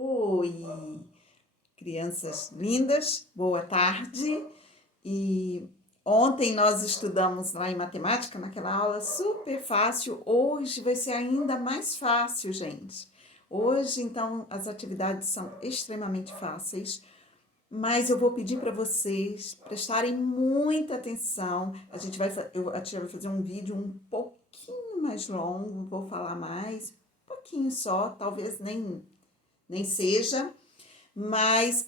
Oi, crianças lindas, boa tarde. E ontem nós estudamos lá em matemática, naquela aula super fácil. Hoje vai ser ainda mais fácil, gente. Hoje, então, as atividades são extremamente fáceis, mas eu vou pedir para vocês prestarem muita atenção. A tia vai fazer um vídeo um pouquinho mais longo, vou falar mais, um pouquinho só, talvez nem seja, mas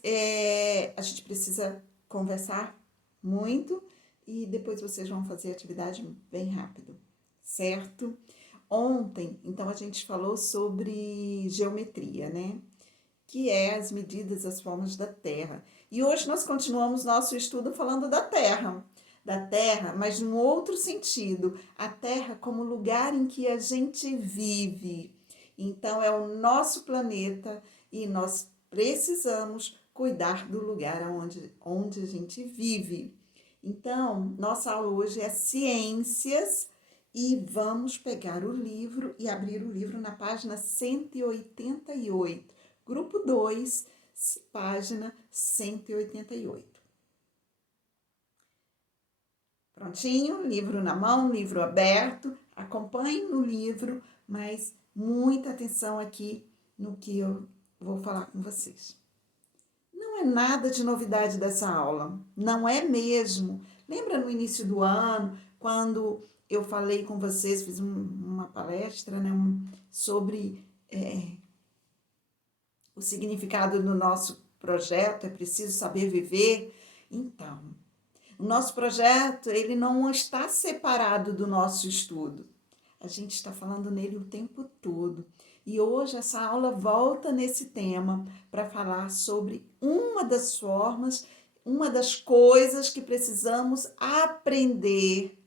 a gente precisa conversar muito e depois vocês vão fazer a atividade bem rápido, certo? Ontem, então, a gente falou sobre geometria, né? Que é as medidas, as formas da Terra. E hoje nós continuamos nosso estudo falando da Terra, mas num outro sentido, a Terra como lugar em que a gente vive. Então, é o nosso planeta e nós precisamos cuidar do lugar onde a gente vive. Então, nossa aula hoje é ciências e vamos pegar o livro e abrir o livro na página 188. Grupo 2, página 188. Prontinho? Livro na mão, livro aberto. Acompanhe no livro, mas muita atenção aqui no que eu vou falar com vocês. Não é nada de novidade dessa aula, não é mesmo. Lembra no início do ano, quando eu falei com vocês, fiz uma palestra, né, sobre o significado do nosso projeto, é preciso saber viver. Então, o nosso projeto, ele não está separado do nosso estudo. A gente está falando nele o tempo todo. E hoje essa aula volta nesse tema para falar sobre uma das formas, uma das coisas que precisamos aprender,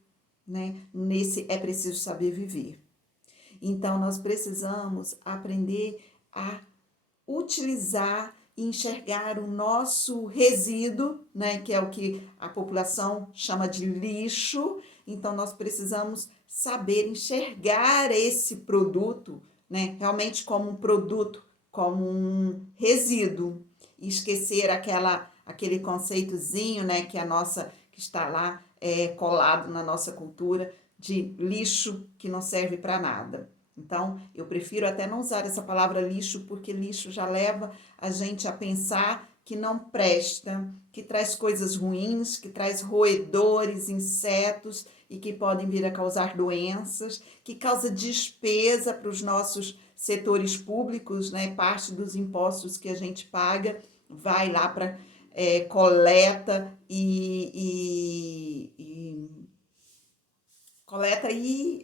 né? Nesse é preciso saber viver. Então, nós precisamos aprender a utilizar e enxergar o nosso resíduo, né, que é o que a população chama de lixo. Então, nós precisamos saber enxergar esse produto, né, realmente como um produto, como um resíduo, e esquecer aquele conceitozinho, né, que está lá colado na nossa cultura de lixo que não serve para nada. Então, eu prefiro até não usar essa palavra lixo, porque lixo já leva a gente a pensar que não presta, que traz coisas ruins, que traz roedores, insetos e que podem vir a causar doenças, que causa despesa para os nossos setores públicos, né? Parte dos impostos que a gente paga vai lá para coleta e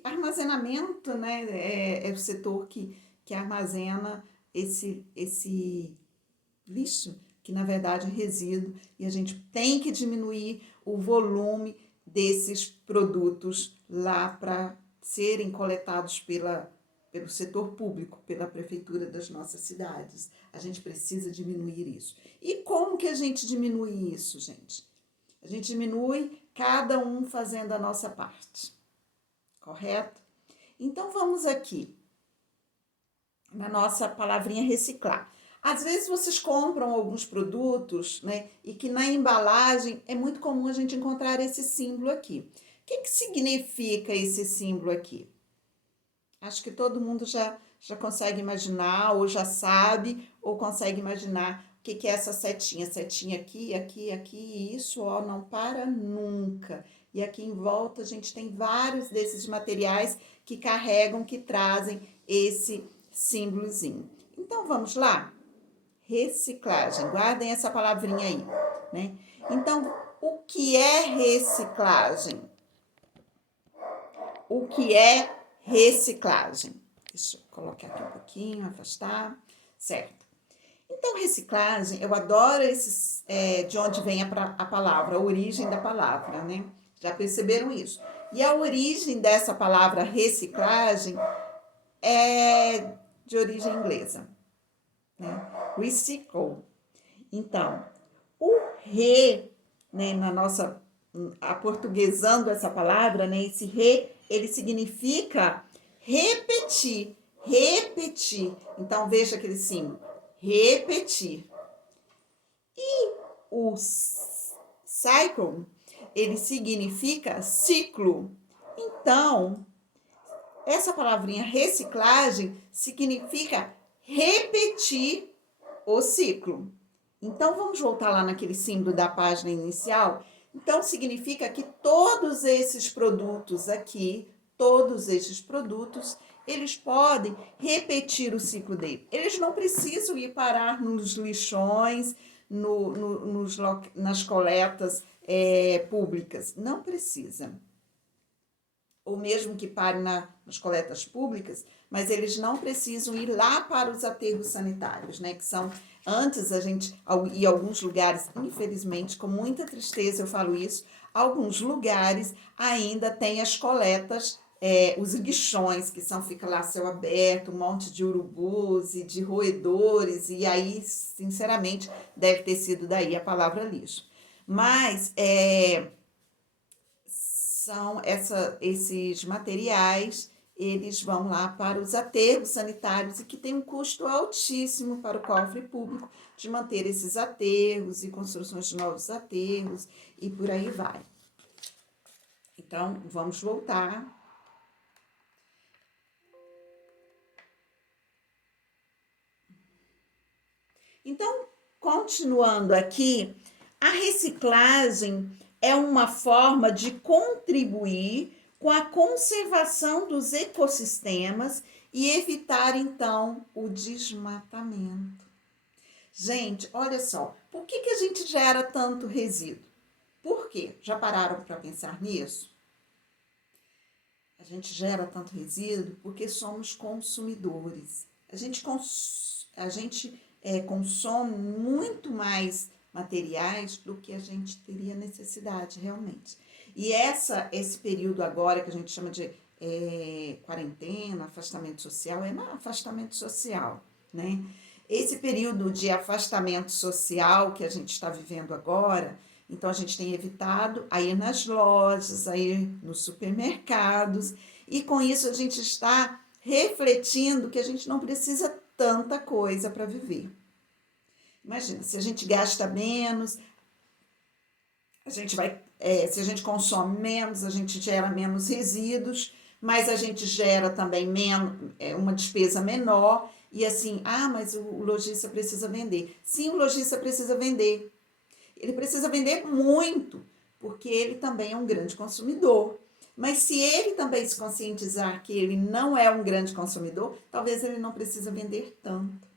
armazenamento, né? É o setor que armazena esse lixo, que na verdade é resíduo, e a gente tem que diminuir o volume desses produtos lá para serem coletados pelo setor público, pela prefeitura das nossas cidades. A gente precisa diminuir isso. E como que a gente diminui isso, gente? A gente diminui cada um fazendo a nossa parte. Correto? Então, vamos aqui na nossa palavrinha reciclar. Às vezes vocês compram alguns produtos, né, e que na embalagem é muito comum a gente encontrar esse símbolo aqui. O que significa esse símbolo aqui? Acho que todo mundo já consegue imaginar, ou já sabe, ou consegue imaginar o que é essa setinha. Setinha aqui, aqui, aqui, e isso ó, não para nunca. E aqui em volta a gente tem vários desses materiais que carregam, que trazem esse símbolozinho. Então, vamos lá? Reciclagem. Guardem essa palavrinha aí, né? Então, o que é reciclagem? O que é reciclagem? Deixa eu colocar aqui um pouquinho, afastar. Certo. Então, reciclagem, eu adoro de onde vem a palavra, a origem da palavra, né? Já perceberam isso? E a origem dessa palavra reciclagem é de origem inglesa, né? Recycle. Então, o né, aportuguesando essa palavra, né, esse ele significa repetir. Então, veja aquele símbolo. repetir. E o cycle, ele significa ciclo. Então, essa palavrinha reciclagem significa repetir o ciclo. Então, vamos voltar lá naquele símbolo da página inicial. Então, significa que todos esses produtos aqui, eles podem repetir o ciclo dele. Eles não precisam ir parar nos lixões, nas coletas públicas. Não precisa. Ou mesmo que parem nas coletas públicas, mas eles não precisam ir lá para os aterros sanitários, né? Que são, antes a gente, e alguns lugares, infelizmente, com muita tristeza eu falo isso, alguns lugares ainda tem as coletas, os lixões, que fica lá a céu aberto, um monte de urubus e de roedores, e aí, sinceramente, deve ter sido daí a palavra lixo. Mas, são esses materiais, eles vão lá para os aterros sanitários e que tem um custo altíssimo para o cofre público de manter esses aterros e construções de novos aterros e por aí vai. Então, vamos voltar. Então, continuando aqui, a reciclagem é uma forma de contribuir com a conservação dos ecossistemas e evitar, então, o desmatamento. Gente, olha só, por que a gente gera tanto resíduo? Por quê? Já pararam para pensar nisso? A gente gera tanto resíduo porque somos consumidores. A gente consome muito mais materiais do que a gente teria necessidade realmente. E esse período agora que a gente chama de quarentena, afastamento social, afastamento social, né? Esse período de afastamento social que a gente está vivendo agora, então a gente tem evitado a ir nas lojas, a ir nos supermercados, e com isso a gente está refletindo que a gente não precisa tanta coisa para viver. Imagina, se a gente gasta menos, se a gente consome menos, a gente gera menos resíduos, mas a gente gera também uma despesa menor, e assim, mas o lojista precisa vender. Sim, o lojista precisa vender. Ele precisa vender muito, porque ele também é um grande consumidor. Mas se ele também se conscientizar que ele não é um grande consumidor, talvez ele não precisa vender tanto.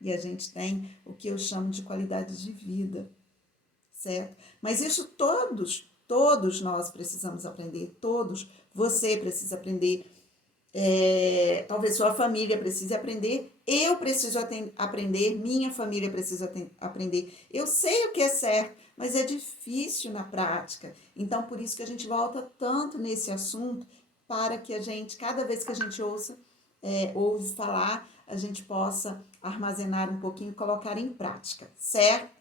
E a gente tem o que eu chamo de qualidade de vida, certo? Mas isso todos nós precisamos aprender, você precisa aprender, talvez sua família precise aprender, eu preciso aprender, minha família precisa aprender. Eu sei o que é certo, mas é difícil na prática. Então, por isso que a gente volta tanto nesse assunto, para que a gente, cada vez que a gente ouve falar, a gente possa armazenar um pouquinho e colocar em prática, certo?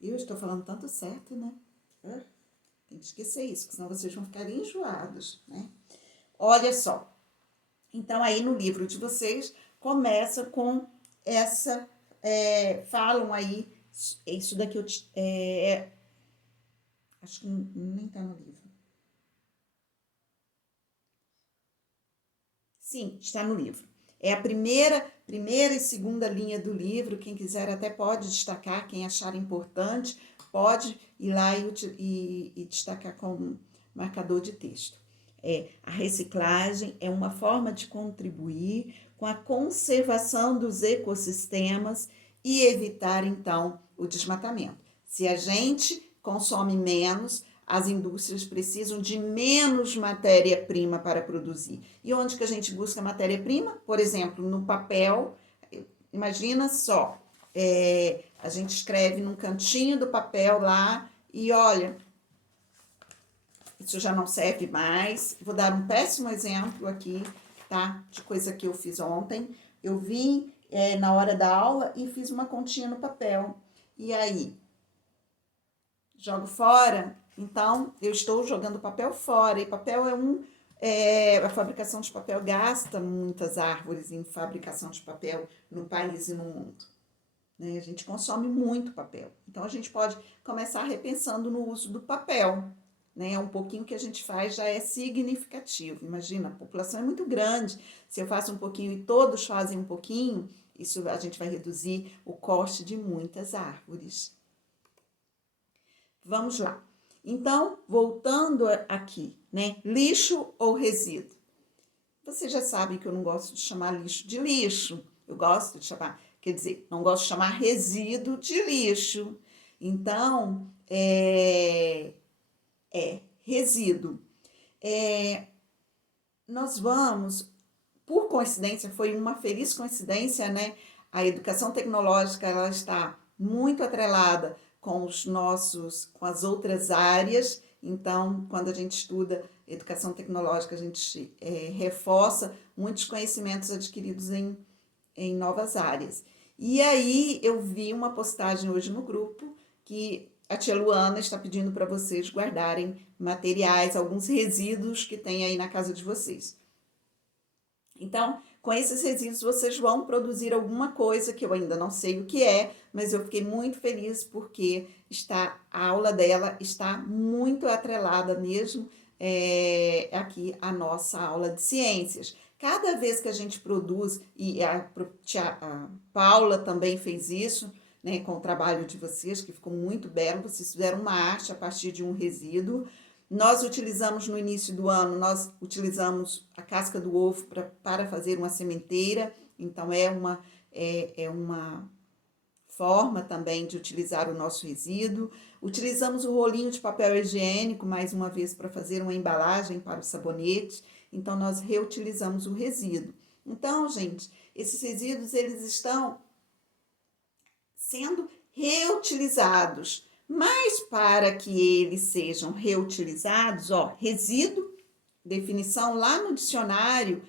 Eu estou falando tanto certo, né? Tem que esquecer isso, porque senão vocês vão ficar enjoados, né? Olha só. Então, aí no livro de vocês, começa com essa... falam aí, isso daqui acho que nem está no livro. Sim, está no livro. É a primeira e segunda linha do livro. Quem quiser até pode destacar, quem achar importante, pode ir lá e destacar com marcador de texto. A reciclagem é uma forma de contribuir com a conservação dos ecossistemas e evitar, então, o desmatamento. Se a gente consome menos, as indústrias precisam de menos matéria-prima para produzir. E onde que a gente busca matéria-prima? Por exemplo, no papel. Imagina só, a gente escreve num cantinho do papel lá e olha, isso já não serve mais. Vou dar um péssimo exemplo aqui, tá? De coisa que eu fiz ontem. Eu vim na hora da aula e fiz uma continha no papel. E aí? Jogo fora? Então, eu estou jogando papel fora. E papel a fabricação de papel gasta muitas árvores em fabricação de papel no país e no mundo. né? A gente consome muito papel. Então, a gente pode começar repensando no uso do papel, né? Um pouquinho que a gente faz já é significativo. Imagina, a população é muito grande. Se eu faço um pouquinho e todos fazem um pouquinho, isso a gente vai reduzir o corte de muitas árvores. Vamos lá. Então, voltando aqui, né? Lixo ou resíduo? Você já sabe que eu não gosto de chamar lixo de lixo. Eu gosto de chamar, quer dizer, não gosto de chamar resíduo de lixo. Então, resíduo. Nós vamos, por coincidência, foi uma feliz coincidência, né? A educação tecnológica, ela está muito atrelada com as outras áreas. Então, quando a gente estuda educação tecnológica, a gente reforça muitos conhecimentos adquiridos em novas áreas. E aí eu vi uma postagem hoje no grupo que a tia Luana está pedindo para vocês guardarem materiais, alguns resíduos que tem aí na casa de vocês. Então, com esses resíduos, vocês vão produzir alguma coisa que eu ainda não sei o que é, mas eu fiquei muito feliz porque a aula dela está muito atrelada mesmo aqui a nossa aula de ciências. Cada vez que a gente produz, e a Paula também fez isso, né, com o trabalho de vocês, que ficou muito belo, vocês fizeram uma arte a partir de um resíduo. Nós utilizamos no início do ano, nós utilizamos a casca do ovo para fazer uma sementeira, então é uma forma também de utilizar o nosso resíduo. Utilizamos o rolinho de papel higiênico, mais uma vez, para fazer uma embalagem para o sabonete, então nós reutilizamos o resíduo. Então, gente, esses resíduos, eles estão sendo reutilizados. Mas para que eles sejam reutilizados, resíduo, definição lá no dicionário,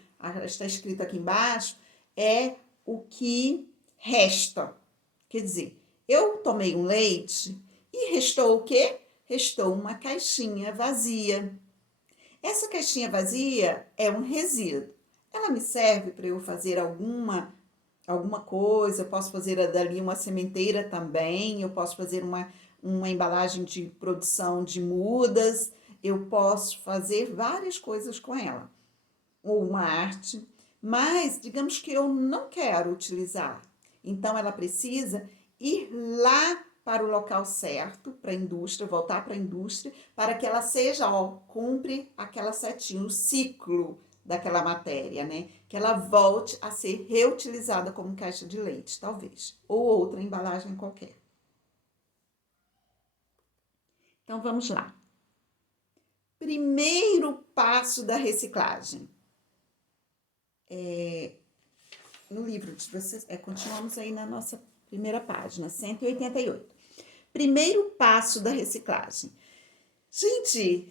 está escrito aqui embaixo, é o que resta. Quer dizer, eu tomei um leite e restou o quê? Restou uma caixinha vazia. Essa caixinha vazia é um resíduo. Ela me serve para eu fazer alguma coisa, eu posso fazer dali uma sementeira também, eu posso fazer uma embalagem de produção de mudas, eu posso fazer várias coisas com ela, ou uma arte, mas digamos que eu não quero utilizar. Então, ela precisa ir lá para o local certo, para a indústria, voltar para a indústria, para que ela seja, cumpre aquela setinha, o ciclo daquela matéria, né? Que ela volte a ser reutilizada como caixa de leite, talvez, ou outra embalagem qualquer. Então, vamos lá. Primeiro passo da reciclagem. No livro de vocês, continuamos aí na nossa primeira página, 188. Primeiro passo da reciclagem. Gente,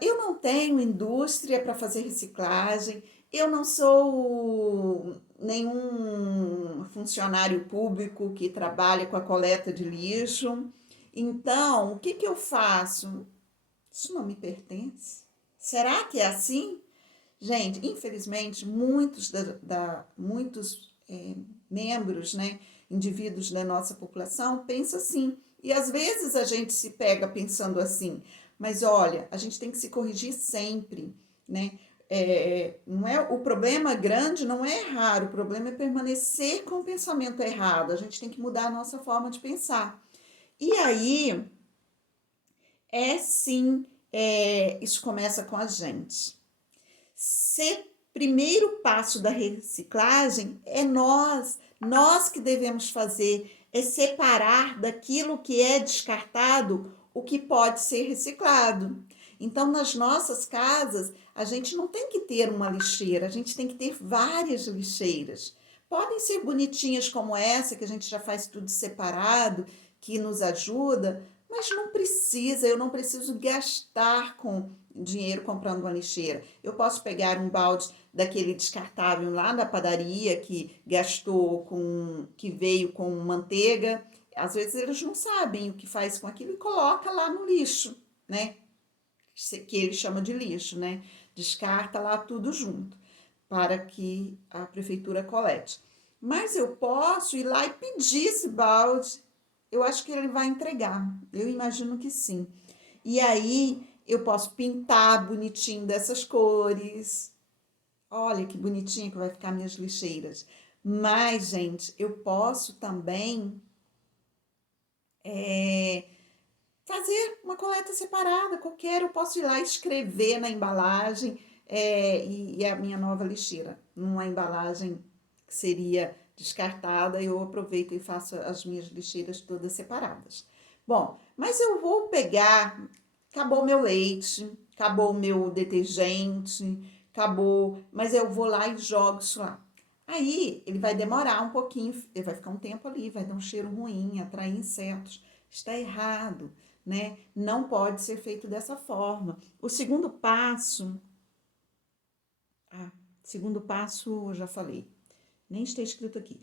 eu não tenho indústria para fazer reciclagem, eu não sou nenhum funcionário público que trabalha com a coleta de lixo. Então, o que eu faço? Isso não me pertence. Será que é assim? Gente, infelizmente, muitos membros, né, indivíduos da nossa população pensam assim. E às vezes a gente se pega pensando assim. Mas olha, a gente tem que se corrigir sempre, né? Não é, o problema grande não é errar, o problema é permanecer com o pensamento errado. A gente tem que mudar a nossa forma de pensar. E aí, sim, isso começa com a gente. Primeiro passo da reciclagem é nós que devemos fazer, é separar daquilo que é descartado o que pode ser reciclado. Então, nas nossas casas, a gente não tem que ter uma lixeira, a gente tem que ter várias lixeiras. Podem ser bonitinhas como essa, que a gente já faz tudo separado, que nos ajuda, mas não precisa, eu não preciso gastar com dinheiro comprando uma lixeira. Eu posso pegar um balde daquele descartável lá da padaria que que veio com manteiga. Às vezes eles não sabem o que faz com aquilo e coloca lá no lixo, né? Que ele chama de lixo, né? Descarta lá tudo junto para que a prefeitura colete. Mas eu posso ir lá e pedir esse balde. Eu acho que ele vai entregar. Eu imagino que sim. E aí eu posso pintar bonitinho dessas cores. Olha que bonitinho que vai ficar minhas lixeiras. Mas, gente, eu posso também fazer uma coleta separada, qualquer. Eu posso ir lá e escrever na embalagem e a minha nova lixeira. Numa embalagem que seria descartada, eu aproveito e faço as minhas lixeiras todas separadas. Bom, mas eu vou pegar, acabou meu leite, acabou o meu detergente, acabou, mas eu vou lá e jogo isso lá. Aí ele vai demorar um pouquinho, ele vai ficar um tempo ali, vai dar um cheiro ruim, atrair insetos. Está errado, né? Não pode ser feito dessa forma. O segundo passo, segundo passo, eu já falei, nem está escrito aqui.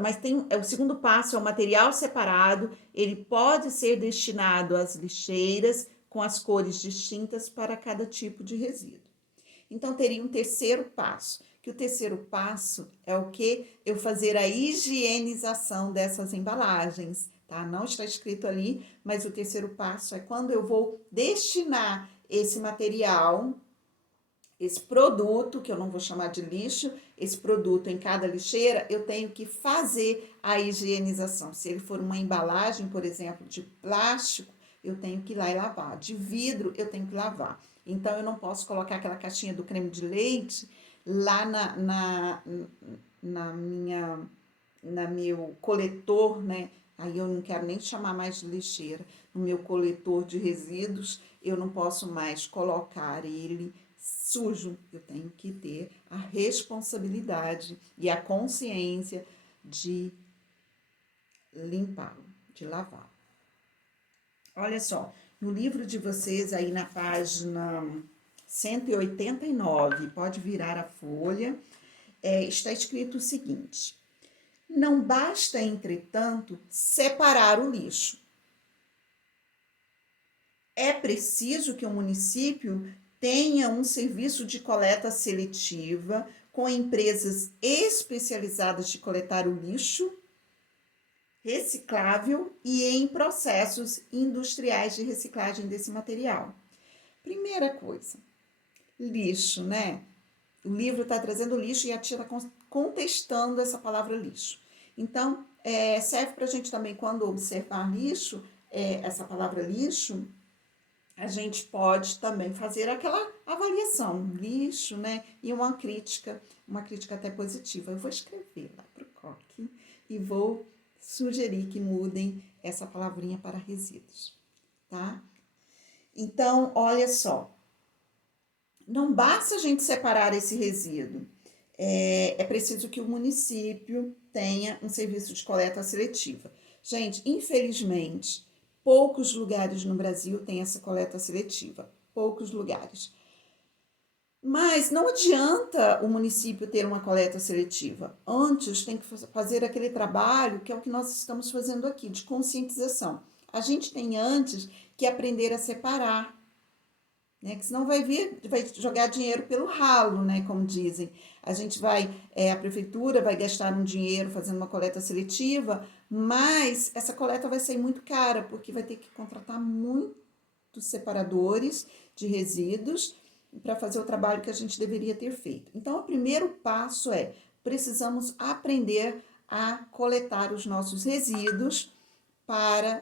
Mas o segundo passo é o material separado, ele pode ser destinado às lixeiras com as cores distintas para cada tipo de resíduo. Então, teria um terceiro passo, que o terceiro passo é o que? Eu fazer a higienização dessas embalagens, tá? Não está escrito ali, mas o terceiro passo é quando eu vou destinar esse material, esse produto, que eu não vou chamar de lixo, esse produto em cada lixeira, eu tenho que fazer a higienização. Se ele for uma embalagem, por exemplo, de plástico, eu tenho que ir lá e lavar. De vidro, eu tenho que lavar. Então, eu não posso colocar aquela caixinha do creme de leite lá na meu coletor, né? Aí eu não quero nem chamar mais de lixeira. No meu coletor de resíduos, eu não posso mais colocar ele sujo. Eu tenho que ter a responsabilidade e a consciência de limpá-lo, de lavá-lo. Olha só, no livro de vocês, aí na página 189, pode virar a folha, está escrito o seguinte: não basta, entretanto, separar o lixo. É preciso que o município tenha um serviço de coleta seletiva com empresas especializadas de coletar o lixo reciclável e em processos industriais de reciclagem desse material. Primeira coisa, lixo, né? O livro está trazendo lixo e a tia está contestando essa palavra lixo. Então, serve para a gente também, quando observar lixo, essa palavra lixo, a gente pode também fazer aquela avaliação, lixo, né? E uma crítica até positiva. Eu vou escrever lá para o COC e vou sugerir que mudem essa palavrinha para resíduos, tá? Então, olha só, não basta a gente separar esse resíduo, é preciso que o município tenha um serviço de coleta seletiva. Gente, infelizmente, poucos lugares no Brasil têm essa coleta seletiva, poucos lugares. Mas não adianta o município ter uma coleta seletiva. Antes tem que fazer aquele trabalho que é o que nós estamos fazendo aqui, de conscientização. A gente tem antes que aprender a separar, né? Que senão vai jogar dinheiro pelo ralo, né? Como dizem. A prefeitura vai gastar um dinheiro fazendo uma coleta seletiva, mas essa coleta vai sair muito cara, porque vai ter que contratar muitos separadores de resíduos para fazer o trabalho que a gente deveria ter feito. Então, o primeiro passo é: precisamos aprender a coletar os nossos resíduos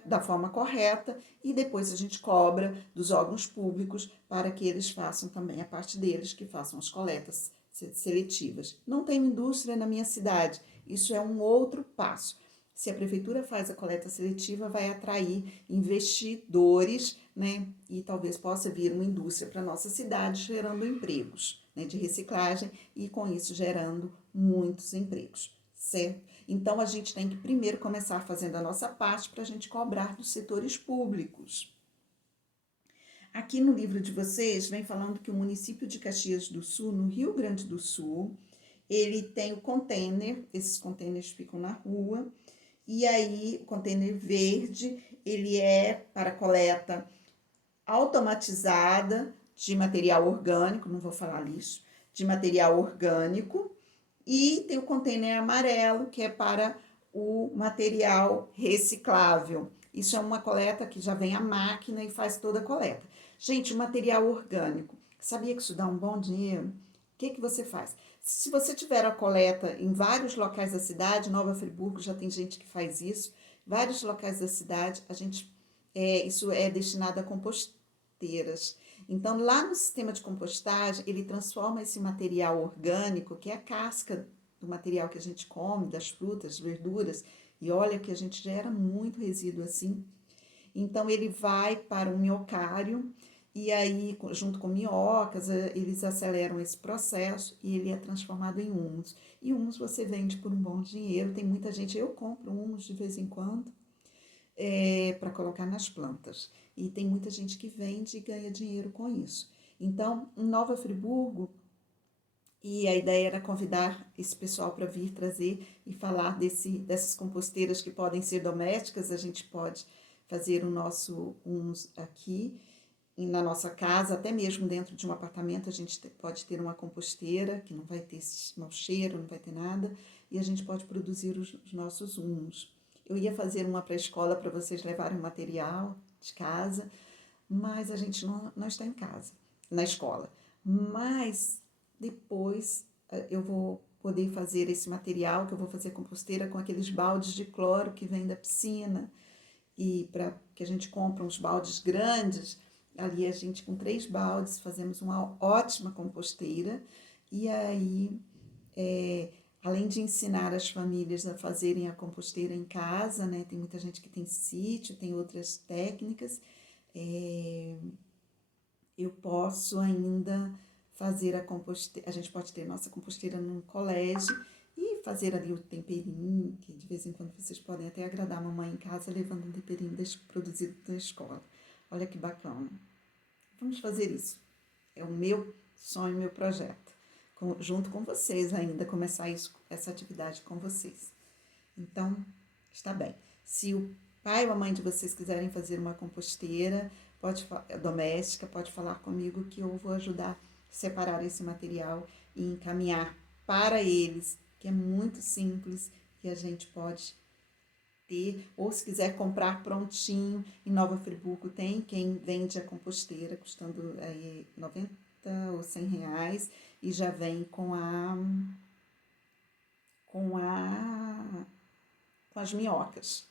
da forma correta, e depois a gente cobra dos órgãos públicos para que eles façam também a parte deles, que façam as coletas seletivas. Não tem indústria na minha cidade, isso é um outro passo. Se a prefeitura faz a coleta seletiva, vai atrair investidores, né? E talvez possa vir uma indústria para a nossa cidade, gerando empregos, né, de reciclagem e com isso gerando muitos empregos, certo? Então, a gente tem que primeiro começar fazendo a nossa parte para a gente cobrar dos setores públicos. Aqui no livro de vocês, vem falando que o município de Caxias do Sul, no Rio Grande do Sul, ele tem o container, esses containers ficam na rua, e aí o container verde, ele é para coleta automatizada de material orgânico, não vou falar lixo, de material orgânico, E tem o container amarelo, que é para o material reciclável. Isso é uma coleta que já vem a máquina e faz toda a coleta. Gente, o material orgânico. Sabia que isso dá um bom dinheiro? O que você faz? Se você tiver a coleta em vários locais da cidade, Nova Friburgo já tem gente que faz isso, vários locais da cidade, isso é destinado a composteiras. Então, lá no sistema de compostagem, ele transforma esse material orgânico, que é a casca do material que a gente come, das frutas, verduras, e olha que a gente gera muito resíduo assim. Então, ele vai para o minhocário, e aí, junto com minhocas, eles aceleram esse processo e ele é transformado em humus. E humus você vende por um bom dinheiro. Tem muita gente, eu compro humus de vez em quando, para colocar nas plantas. E tem muita gente que vende e ganha dinheiro com isso. Então, em Nova Friburgo, e a ideia era convidar esse pessoal para vir trazer e falar dessas composteiras que podem ser domésticas. A gente pode fazer o nosso humus aqui na nossa casa, até mesmo dentro de um apartamento, a gente pode ter uma composteira que não vai ter mau cheiro, não vai ter nada, e a gente pode produzir os nossos humus. Eu ia fazer uma para a escola para vocês levarem material de casa, mas a gente não está em casa, na escola. Mas depois eu vou poder fazer esse material, que eu vou fazer composteira com aqueles baldes de cloro que vem da piscina, e para que a gente compra uns baldes grandes. Ali a gente, com 3 baldes, fazemos uma ótima composteira. E aí, além de ensinar as famílias a fazerem a composteira em casa, né? Tem muita gente que tem sítio, tem outras técnicas. Eu posso ainda fazer a composteira. A gente pode ter nossa composteira num colégio e fazer ali o temperinho, que de vez em quando vocês podem até agradar a mamãe em casa levando um temperinho produzido da escola. Olha que bacana. Vamos fazer isso. É o meu sonho, meu projeto. Junto com vocês ainda, começar essa atividade com vocês. Então, está bem. Se o pai ou a mãe de vocês quiserem fazer uma composteira doméstica, pode falar comigo que eu vou ajudar a separar esse material e encaminhar para eles, que é muito simples e a gente pode ter, ou se quiser comprar prontinho, em Nova Friburgo tem quem vende a composteira, custando aí 90 ou 100 reais, e já vem com as minhocas.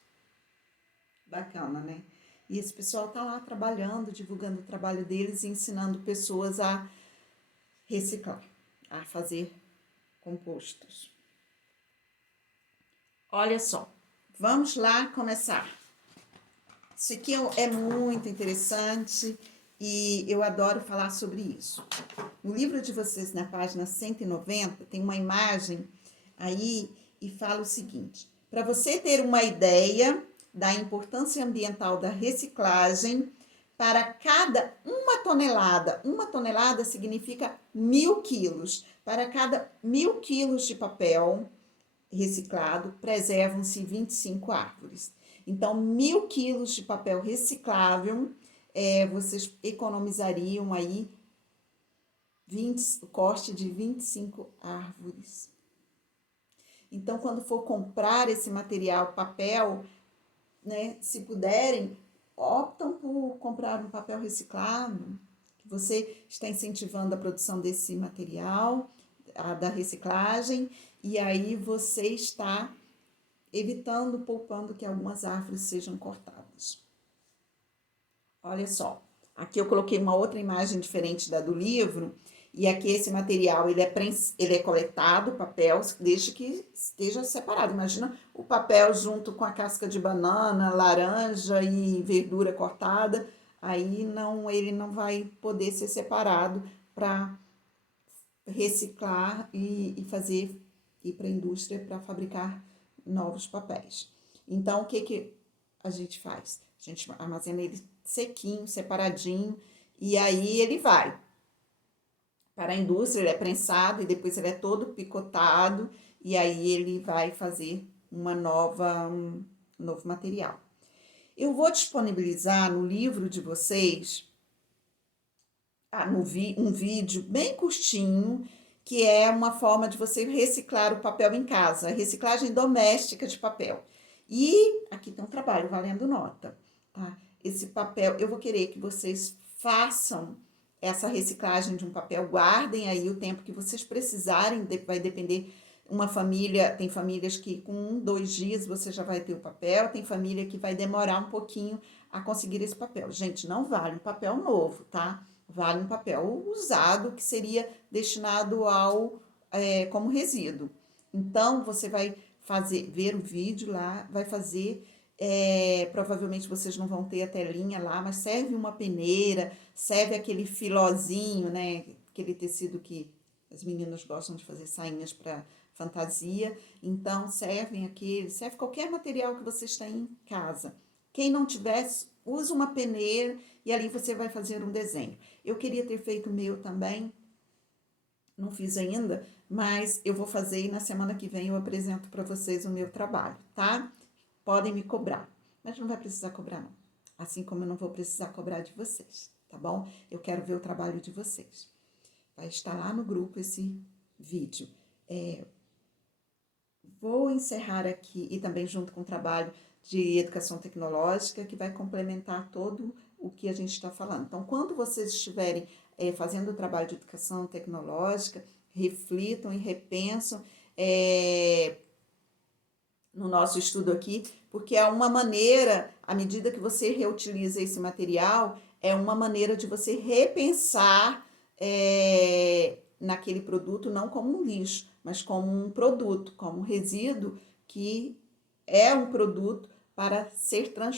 Bacana, né? E esse pessoal tá lá trabalhando, divulgando o trabalho deles e ensinando pessoas a reciclar, a fazer compostos. Olha só, vamos lá começar. Isso aqui é muito interessante e eu adoro falar sobre isso. No livro de vocês, na página 190, tem uma imagem aí e fala o seguinte: para você ter uma ideia da importância ambiental da reciclagem, para cada 1 tonelada significa 1.000 quilos. Para cada 1.000 quilos de papel reciclado, preservam-se 25 árvores. Então, 1.000 quilos de papel reciclável, vocês economizariam aí o corte de 25 árvores. Então, quando for comprar esse material, papel, né, se puderem, optam por comprar um papel reciclado, que você está incentivando a produção desse material, da reciclagem, e aí você está evitando, poupando que algumas árvores sejam cortadas. Olha só, aqui eu coloquei uma outra imagem diferente da do livro, e aqui esse material, ele é coletado, o papel, desde que esteja separado. Imagina o papel junto com a casca de banana, laranja e verdura cortada, aí ele não vai poder ser separado para reciclar e fazer, ir para a indústria para fabricar novos papéis. Então, o que a gente faz? A gente armazena ele sequinho, separadinho, e aí ele vai para a indústria, ele é prensado e depois ele é todo picotado, e aí ele vai fazer um novo material. Eu vou disponibilizar no livro de vocês um vídeo bem curtinho que é uma forma de você reciclar o papel em casa, reciclagem doméstica de papel. E aqui tem um trabalho valendo nota, tá? Esse papel, eu vou querer que vocês façam essa reciclagem de um papel, guardem aí o tempo que vocês precisarem, vai depender. Uma família, tem famílias que com 2 dias você já vai ter o papel, tem família que vai demorar um pouquinho a conseguir esse papel. Gente, não vale um papel novo, tá? Vale um papel usado que seria destinado ao como resíduo. Então, você vai ver o vídeo lá, vai fazer. Provavelmente vocês não vão ter a telinha lá, mas serve uma peneira, serve aquele filozinho, né? Aquele tecido que as meninas gostam de fazer sainhas para fantasia. Então, serve qualquer material que vocês têm em casa. Quem não tivesse, usa uma peneira e ali você vai fazer um desenho. Eu queria ter feito o meu também, não fiz ainda, mas eu vou fazer e na semana que vem eu apresento para vocês o meu trabalho, tá? Podem me cobrar, mas não vai precisar cobrar não. Assim como eu não vou precisar cobrar de vocês, tá bom? Eu quero ver o trabalho de vocês. Vai estar lá no grupo esse vídeo. Vou encerrar aqui e também junto com o trabalho de educação tecnológica, que vai complementar todo o que a gente está falando. Então, quando vocês estiverem fazendo o trabalho de educação tecnológica, reflitam e repensam no nosso estudo aqui, porque é uma maneira, à medida que você reutiliza esse material, é uma maneira de você repensar naquele produto, não como um lixo, mas como um produto, como um resíduo que é um produto para ser transformado